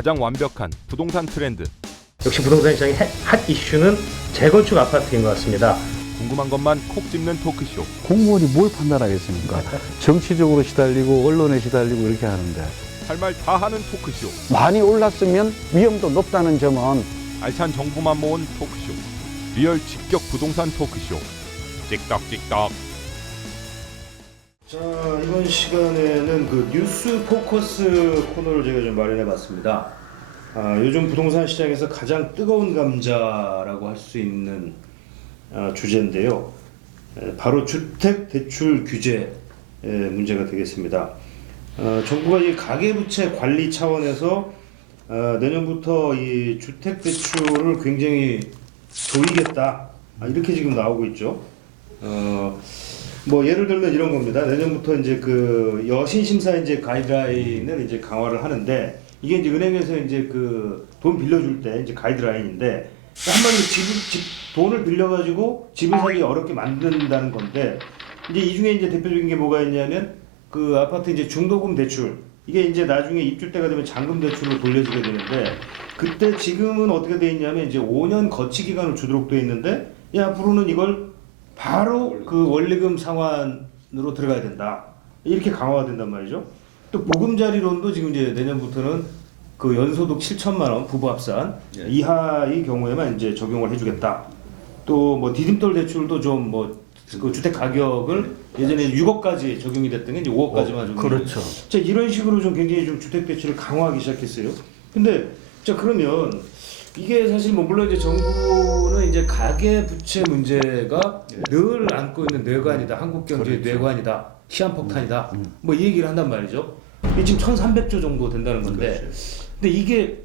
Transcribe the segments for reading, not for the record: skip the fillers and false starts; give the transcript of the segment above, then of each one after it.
가장 완벽한 부동산 트렌드. 역시 부동산 시장의 핫 이슈는 재건축 아파트인 것 같습니다. 궁금한 것만 콕 집는 토크쇼. 공무원이 뭘 판단하겠습니까? 정치적으로 시달리고 언론에 시달리고 이렇게 하는데 할 말 다 하는 토크쇼. 많이 올랐으면 위험도 높다는 점은 알찬 정보만 모은 토크쇼. 리얼 직격 부동산 토크쇼. 찍덕찍덕. 자, 이번 시간에는 그 뉴스 포커스 코너를 제가 좀 마련해봤습니다. 요즘 부동산 시장에서 가장 뜨거운 감자라고 할 수 있는 주제인데요. 바로 주택 대출 규제 문제가 되겠습니다. 정부가 이 가계부채 관리 차원에서 내년부터 이 주택 대출을 굉장히 조이겠다, 이렇게 지금 나오고 있죠. 뭐 예를 들면 이런 겁니다. 내년부터 이제 그 여신 심사 이제 가이드라인을 이제 강화를 하는데, 이게 이제 은행에서 이제 그 돈 빌려줄 때 이제 가이드라인인데, 한마디로 돈을 빌려가지고 집을 사기 어렵게 만든다는 건데, 이제 이 중에 이제 대표적인 게 뭐가 있냐면 그 아파트 이제 중도금 대출, 이게 이제 나중에 입주 때가 되면 잔금 대출로 돌려지게 되는데, 그때 지금은 어떻게 돼 있냐면 이제 5년 거치 기간을 주도록 돼 있는데, 앞으로는 이걸 바로 그 원리금 상환으로 들어가야 된다, 이렇게 강화가 된단 말이죠. 또 보금자리론도 지금 이제 내년부터는 그 연소득 7천만 원 부부 합산 이하의 경우에만 이제 적용을 해주겠다. 또 뭐 디딤돌 대출도 좀 뭐 그 주택 가격을 예전에 6억까지 적용이 됐던 게 이제 5억까지만 적용이. 그렇죠. 자, 이런 식으로 좀 굉장히 좀 주택 대출을 강화하기 시작했어요. 근데 자, 그러면 이게 사실 뭐 물론 이제 정부는 이제 가계 부채 문제가 늘 안고 있는 뇌관이다, 한국 경제의 뇌관이다, 시한폭탄이다, 뭐 이 얘기를 한단 말이죠. 이게 지금 1,300조 정도 된다는 건데, 근데 이게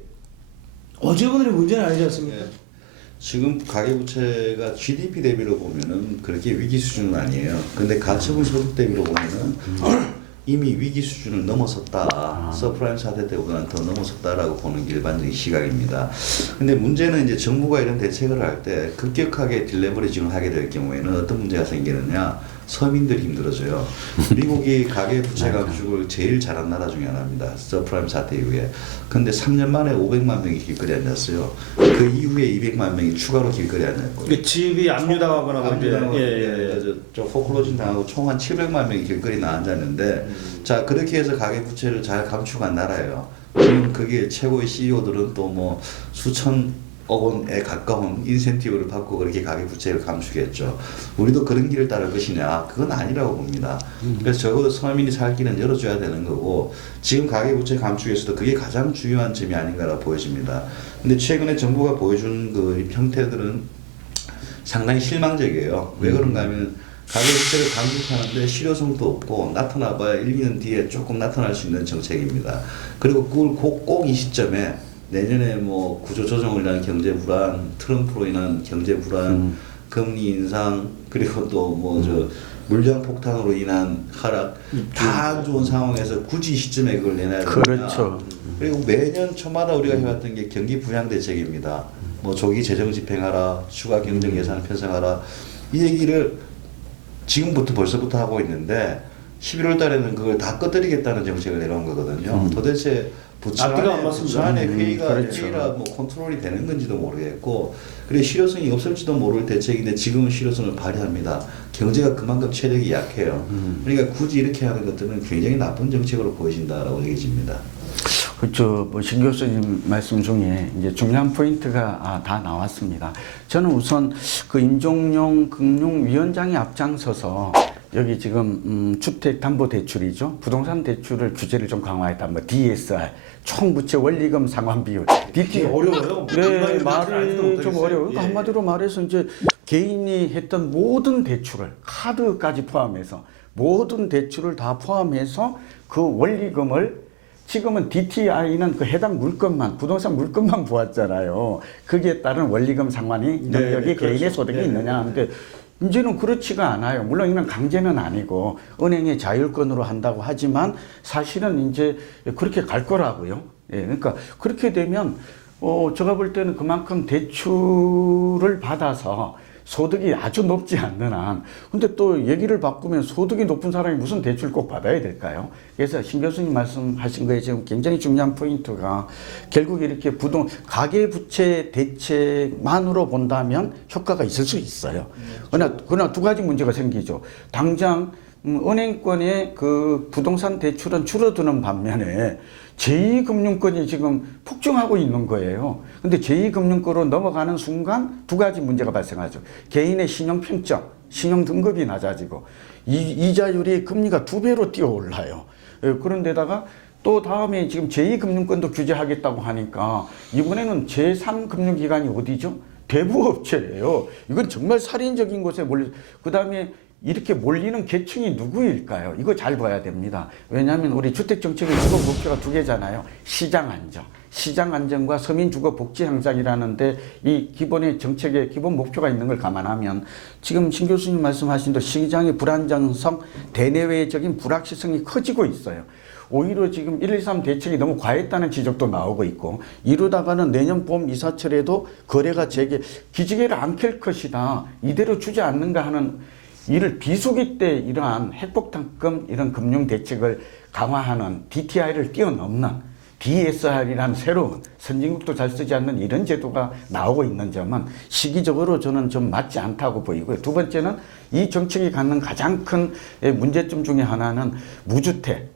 어제 오늘의 문제는 아니지 않습니까? 지금 가계부채가 GDP 대비로 보면은 그렇게 위기 수준은 아니에요. 근데 가처분 소득 대비로 보면은 이미 위기 수준을 넘어섰다. 서프라임 사태 때보다는 더 넘어섰다라고 보는 게 일반적인 시각입니다. 근데 문제는 이제 정부가 이런 대책을 할 때 급격하게 딜레버리징을 하게 될 경우에는 어떤 문제가 생기느냐? 서민들이 힘들어져요. 미국이 가계부채 감축을 제일 잘한 나라 중에 하나입니다. 서프라임 사태 이후에. 근데 3년 만에 500만 명이 길거리에 앉았어요. 그 이후에 200만 명이 추가로 길거리에 앉았고요. 그 집이 압류당하거나 좀 포클로징 당하고 총 한 700만 명이 길거리 나앉았는데, 자, 그렇게 해서 가계부채를 잘 감축한 나라예요. 지금 그게 최고의 CEO들은 또 뭐 수천억 원에 가까운 인센티브를 받고 그렇게 가계부채를 감축했죠. 우리도 그런 길을 따를 것이냐? 그건 아니라고 봅니다. 그래서 적어도 서민이 살 길은 열어줘야 되는 거고, 지금 가계부채 감축에서도 그게 가장 중요한 점이 아닌가라고 보여집니다. 근데 최근에 정부가 보여준 그 형태들은 상당히 실망적이에요. 왜 그런가 하면 가계부채를 감축하는데 실효성도 없고 나타나봐야 1, 2년 뒤에 조금 나타날 수 있는 정책입니다. 그리고 그걸 꼭 이 시점에 내년에 뭐 구조조정을 위한 경제 불안, 트럼프로 인한 경제 불안, 금리 인상, 그리고 또 뭐 저 물량 폭탄으로 인한 하락, 다 안 좋은 상황에서 굳이 이 시점에 그걸 내놔야 되느냐. 그렇죠. 그리고 매년 초마다 우리가 해왔던 게 경기 부양 대책입니다. 뭐 조기 재정 집행하라, 추가 경정 예산 편성하라, 이 얘기를 지금부터 벌써부터 하고 있는데 11월 달에는 그걸 다 꺼뜨리겠다는 정책을 내놓은 거거든요. 도대체 부처안의 회의가 회의라 뭐 컨트롤이 되는 건지도 모르겠고, 그리고 실효성이 없을지도 모를 대책인데 지금은 실효성을 발휘합니다. 경제가 그만큼 체력이 약해요. 그러니까 굳이 이렇게 하는 것들은 굉장히 나쁜 정책으로 보여진다라고 얘기집니다. 그렇죠. 신 교수님 말씀 중에 이제 중요한 포인트가 다 나왔습니다. 저는 우선 그 임종용 금융위원장이 앞장서서 여기 지금 주택담보대출이죠. 부동산 대출을 규제를 좀 강화했다. 뭐 DSR, 총부채 원리금 상환 비율. 어려워요. 네, 말이 좀 어려워요. 그러니까 한마디로 말해서 이제 개인이 했던 모든 대출을, 카드까지 포함해서 모든 대출을 다 포함해서 그 원리금을, 지금은 DTI는 그 해당 물건만, 부동산 물건만 보았잖아요. 거기에 따른 원리금 상환이 능력이 개인의 그렇죠. 소득이 있느냐 하는데, 이제는 그렇지가 않아요. 물론 이건 강제는 아니고 은행의 자율권으로 한다고 하지만 사실은 이제 그렇게 갈 거라고요. 그러니까 그렇게 되면 제가 볼 때는 그만큼 대출을 받아서 소득이 아주 높지 않는 한. 근데 또 얘기를 바꾸면 소득이 높은 사람이 무슨 대출 꼭 받아야 될까요? 그래서 신 교수님 말씀하신 거에 지금 굉장히 중요한 포인트가 결국 이렇게 가계부채 대책만으로 본다면 효과가 있을 수 있어요. 그러나 두 가지 문제가 생기죠. 당장 은행권의 그 부동산 대출은 줄어드는 반면에 제2금융권이 지금 폭증하고 있는 거예요. 근데 제2금융권으로 넘어가는 순간 두 가지 문제가 발생하죠. 개인의 신용평점, 신용등급이 낮아지고 이자율이 금리가 2배로 뛰어 올라요. 그런데다가 또 다음에 지금 제2금융권도 규제하겠다고 하니까 이번에는 제3금융기관이 어디죠? 대부업체예요. 이건 정말 살인적인 곳에 몰려. 그다음에 이렇게 몰리는 계층이 누구일까요? 이거 잘 봐야 됩니다. 왜냐하면 우리 주택정책의 주거 목표가 두 개잖아요. 시장 안정. 시장 안정과 서민 주거 복지 향상이라는데 이 기본의 정책의 기본 목표가 있는 걸 감안하면 지금 신 교수님 말씀하신 대로 시장의 불안정성, 대내외적인 불확실성이 커지고 있어요. 오히려 지금 123 대책이 너무 과했다는 지적도 나오고 있고 이러다가는 내년 봄 이사철에도 거래가 기지개를 안 켤 것이다. 이대로 주지 않는가 하는 이를 비수기 때 이러한 핵폭탄급 이런 금융 대책을 강화하는 DTI를 뛰어넘는 DSR이라는 새로운 선진국도 잘 쓰지 않는 이런 제도가 나오고 있는 점은 시기적으로 저는 좀 맞지 않다고 보이고요. 두 번째는 이 정책이 갖는 가장 큰 문제점 중에 하나는 무주택,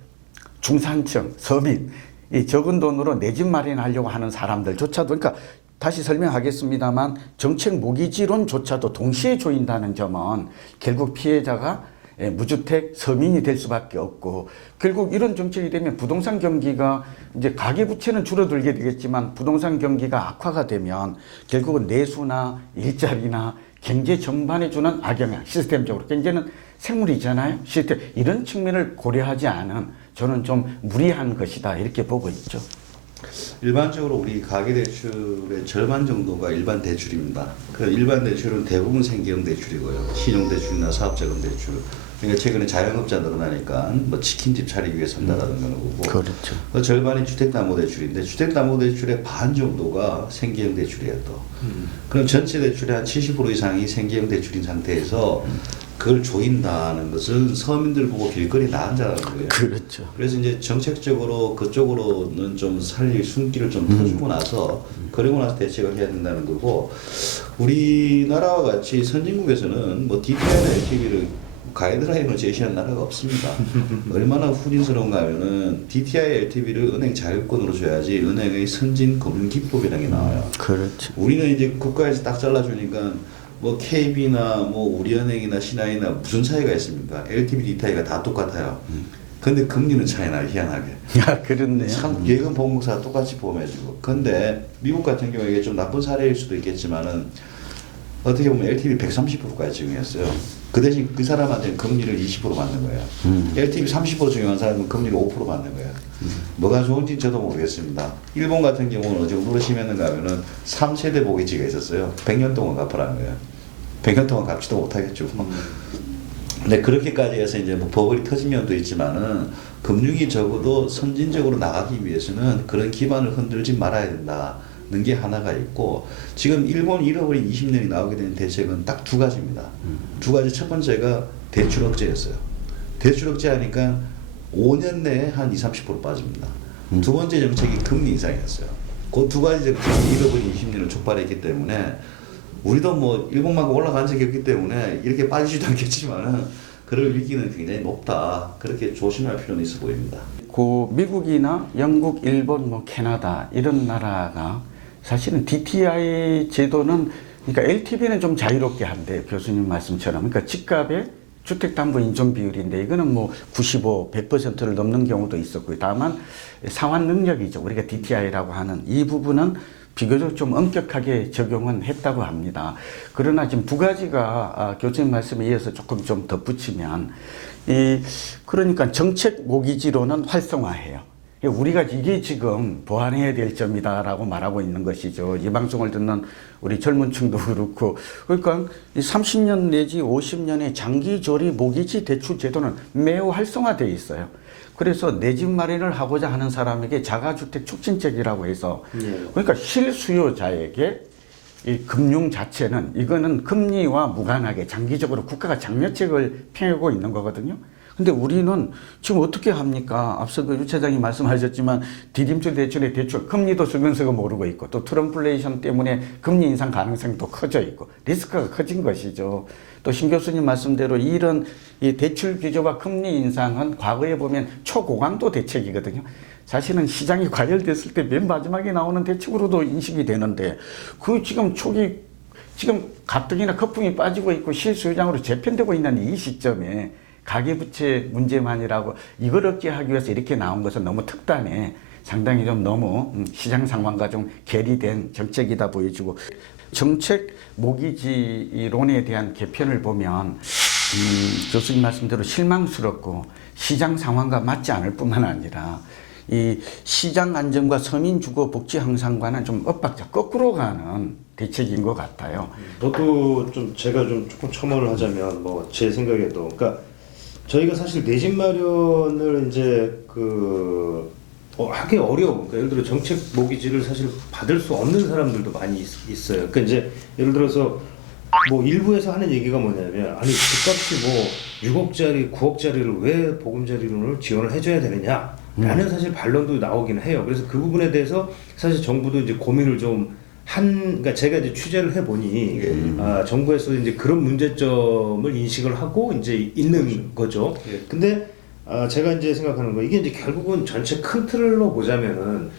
중산층, 서민, 이 적은 돈으로 내 집 마련하려고 하는 사람들조차도 그러니까 다시 설명하겠습니다만 정책 모기지론조차도 동시에 조인다는 점은 결국 피해자가 무주택 서민이 될 수밖에 없고 결국 이런 정책이 되면 부동산 경기가 이제 가계부채는 줄어들게 되겠지만 부동산 경기가 악화가 되면 결국은 내수나 일자리나 경제 전반에 주는 악영향 시스템적으로 경제는 생물이잖아요. 시스템 이런 측면을 고려하지 않은 저는 좀 무리한 것이다 이렇게 보고 있죠. 일반적으로 우리 가계대출의 절반 정도가 일반 대출입니다. 그 일반 대출은 대부분 생계형 대출이고요. 신용대출이나 사업자금 대출. 그러니까 최근에 자영업자 늘어나니까 뭐 치킨집 차리기 위해 산다라는 거고. 그렇죠. 그 절반이 주택담보대출인데 주택담보대출의 반 정도가 생계형 대출이에요 또. 그럼 전체 대출의 한 70% 이상이 생계형 대출인 상태에서 그걸 조인다는 것은 서민들 보고 길거리 나앉아라는 거예요. 그렇죠. 그래서 이제 정책적으로 그쪽으로는 좀 살릴 숨기를 좀 터주고 나서 그러고 나서 대책을 해야 된다는 거고 우리나라와 같이 선진국에서는 뭐 DTI나 LTV를 가이드라인을 제시한 나라가 없습니다. 얼마나 후진스러운가 하면은 DTI, LTV를 은행 자율권으로 줘야지 은행의 선진 금융 기법이라는 게 나와요. 그렇죠. 우리는 이제 국가에서 딱 잘라주니까 뭐 KB나 뭐 우리은행이나 신한이나 무슨 차이가 있습니까? LTV, DTI가 다 똑같아요. 근데 금리는 차이 나요, 희한하게. 야, 그렇네요. 참 예금 보험공사가 똑같이 보험해주고. 근데 미국 같은 경우에 이게 좀 나쁜 사례일 수도 있겠지만은 어떻게 보면 LTV 130%까지 적용했어요. 그 대신 그 사람한테는 금리를 20% 받는 거예요. LTV 30% 적용한 사람은 금리를 5% 받는 거예요. 뭐가 좋은지 저도 모르겠습니다. 일본 같은 경우는 어느 정도로 심했는가 하면은 3세대 모기지가 있었어요. 100년 동안 갚으라는 거예요. 100년 동안 갚지도 못하겠죠. 근데 그렇게까지 해서 이제 뭐 버블이 터진 면도 있지만은 금융이 적어도 선진적으로 나가기 위해서는 그런 기반을 흔들지 말아야 된다는 게 하나가 있고 지금 일본이 잃어버린 20년이 나오게 된 대책은 딱 두 가지입니다. 두 가지 첫 번째가 대출 억제였어요. 대출 억제하니까 5년 내에 한 20-30% 빠집니다. 두 번째 정책이 금리 인상이었어요. 그 두 가지 정책이 잃어버린 20년을 촉발했기 때문에 우리도 뭐 일본만큼 올라간 적이 없기 때문에 이렇게 빠지지도 않겠지만은 그럴 위기는 굉장히 높다. 그렇게 조심할 필요는 있어 보입니다. 그 미국이나 영국, 일본, 뭐 캐나다 이런 나라가 사실은 DTI 제도는 그러니까 LTV는 좀 자유롭게 한대요. 교수님 말씀처럼. 그러니까 집값의 주택담보 인정 비율인데 이거는 뭐 95, 100%를 넘는 경우도 있었고요. 다만 상환 능력이죠. 우리가 DTI라고 하는 이 부분은 비교적 좀 엄격하게 적용은 했다고 합니다. 그러나 지금 두 가지가 교수님 말씀에 이어서 조금 좀 덧붙이면 그러니까 정책 모기지로는 활성화해요. 우리가 이게 지금 보완해야 될 점이다라고 말하고 있는 것이죠. 이 방송을 듣는 우리 젊은 층도 그렇고 그러니까 30년 내지 50년의 장기 조리 모기지 대출 제도는 매우 활성화되어 있어요. 그래서 내 집 마련을 하고자 하는 사람에게 자가주택 촉진책이라고 해서 그러니까 실수요자에게 이 금융 자체는 이거는 금리와 무관하게 장기적으로 국가가 장려책을 펴고 있는 거거든요. 근데 우리는 지금 어떻게 합니까? 앞서 그 유 차장이 말씀하셨지만 디딤줄 대출의 대출 금리도 슬근슬근 모르고 있고 또 트럼플레이션 때문에 금리 인상 가능성도 커져 있고 리스크가 커진 것이죠. 또 신 교수님 말씀대로 이런 이 대출 규제와 금리 인상은 과거에 보면 초고강도 대책이거든요. 사실은 시장이 과열됐을 때 맨 마지막에 나오는 대책으로도 인식이 되는데 그 지금 초기 지금 가뜩이나 거품이 빠지고 있고 실수요장으로 재편되고 있는 이 시점에 가계부채 문제만이라고 이걸 억제하기 위해서 이렇게 나온 것은 너무 특단해 상당히 좀 너무 시장 상황과 좀 괴리된 정책이다 보여지고 정책 모기지론에 대한 개편을 보면 교수님 말씀대로 실망스럽고 시장 상황과 맞지 않을 뿐만 아니라 이 시장 안정과 서민 주거 복지 향상과는 좀 엇박자 거꾸로 가는 대책인 것 같아요. 저도 좀 제가 좀 조금 첨언을 하자면 뭐 제 생각에도 그러니까 저희가 사실 내 집 마련을 이제 하기 어려워. 그러니까 예를 들어 정책 모기지를 사실 받을 수 없는 사람들도 많이 있어요. 그러니까 이제 예를 들어서 뭐 일부에서 하는 얘기가 뭐냐면 아니 집값이 뭐 6억짜리, 9억짜리를 왜 보금자리론을 지원을 해줘야 되느냐? 라는 사실 반론도 나오긴 해요. 그래서 그 부분에 대해서 사실 정부도 이제 고민을 그러니까 제가 이제 취재를 해보니 정부에서 이제 그런 문제점을 인식을 하고 이제 있는 거죠. 근데 제가 이제 생각하는 거 이게 이제 결국은 전체 큰 틀로 보자면은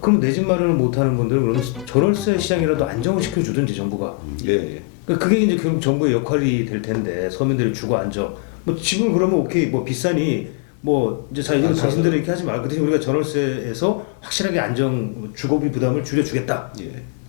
그럼 내 집 마련을 못하는 분들은 그러면 전월세 시장이라도 안정을 시켜주든지 정부가. 그러니까 그게 이제 결국 정부의 역할이 될 텐데 서민들이 주거 안정. 뭐 집을 그러면 오케이 뭐 비싸니. 뭐 이제 이건 당신들이 이렇게 하지 마. 그 대신 우리가 전월세에서 확실하게 안정 주거비 부담을 줄여주겠다.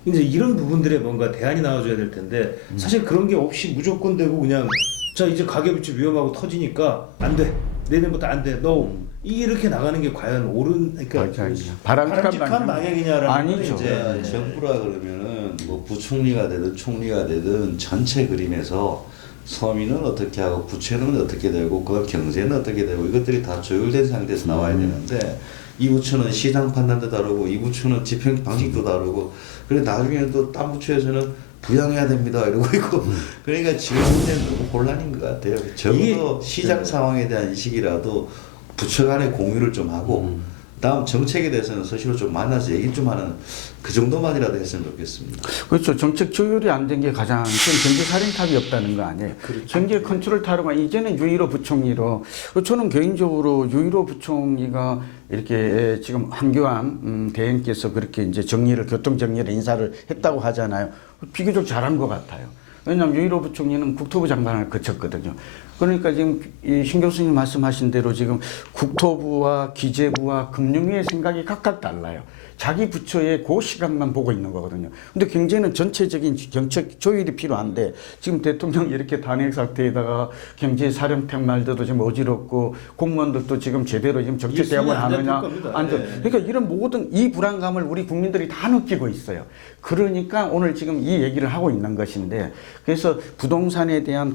이제 이런 부분들에 뭔가 대안이 나와줘야 될 텐데 사실 그런 게 없이 무조건 되고 그냥 자 이제 가계부채 위험하고 터지니까 안 돼. 내년부터 안 돼. 너 이렇게 나가는 게 과연 옳은 그러니까 바람직한 방향이냐라는 아니죠. 이제 정부라 그러면은 뭐 부총리가 되든 총리가 되든 전체 그림에서 서민은 어떻게 하고 부채는 어떻게 되고 그 경제는 어떻게 되고 이것들이 다 조율된 상태에서 나와야 되는데 이 부처는 시장 판단도 다르고 이 부처는 집행 방식도 다르고 그래 나중에는 또 딴 부처에서는 부양해야 됩니다 이러고 있고 그러니까 지금 문제는 너무 혼란인 것 같아요. 적어도 시장 상황에 대한 인식이라도 부처 간에 공유를 좀 하고 다음 정책에 대해서는 서로 좀 만나서 얘기 좀 하는 그 정도만이라도 했으면 좋겠습니다. 그렇죠. 정책 조율이 안 된 게 가장 큰 경제 살인탑이 없다는 거 아니에요. 그렇죠. 경제 컨트롤 타로가 이제는 유일호 부총리로 저는 개인적으로 유일호 부총리가 이렇게 지금 한교안 대행께서 그렇게 이제 정리를 교통 정리를 인사를 했다고 하잖아요. 비교적 잘한 것 같아요. 왜냐하면 유일호 부총리는 국토부 장관을 거쳤거든요. 그러니까 지금 이 신 교수님 말씀하신 대로 지금 국토부와 기재부와 금융위의 생각이 각각 달라요. 자기 부처의 그 시각만 보고 있는 거거든요. 근데 경제는 전체적인 정책 조율이 필요한데 지금 대통령이 이렇게 단핵 상태에다가 경제 사령탑 말들도 지금 어지럽고 공무원들도 지금 제대로 지금 정책 대응을 하느냐 안 돼. 그러니까 이런 모든 이 불안감을 우리 국민들이 다 느끼고 있어요. 그러니까 오늘 지금 이 얘기를 하고 있는 것인데 그래서 부동산에 대한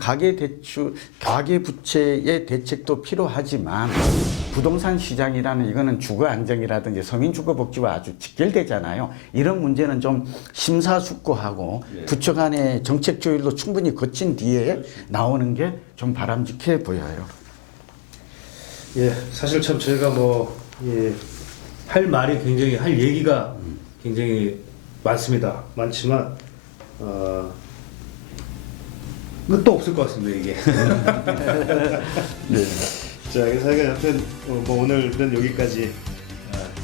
가계부채의 대책도 필요하지만 부동산 시장이라는 이거는 주거 안정이라든지 서민 주거 복지와 아주 직결되잖아요. 이런 문제는 좀 심사숙고하고 부처 간의 정책 조율도 충분히 거친 뒤에 나오는 게 좀 바람직해 보여요. 예, 사실 참 제가 할 말이 굉장히 할 얘기가 굉장히 많습니다. 많지만 끝도 없을 것 같습니다 이게. 네. 자, 그래서 저희가 여튼 뭐 오늘은 여기까지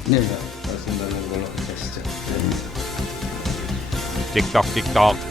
네. 말씀 나누는 걸로 하시죠. 찍떡찍떡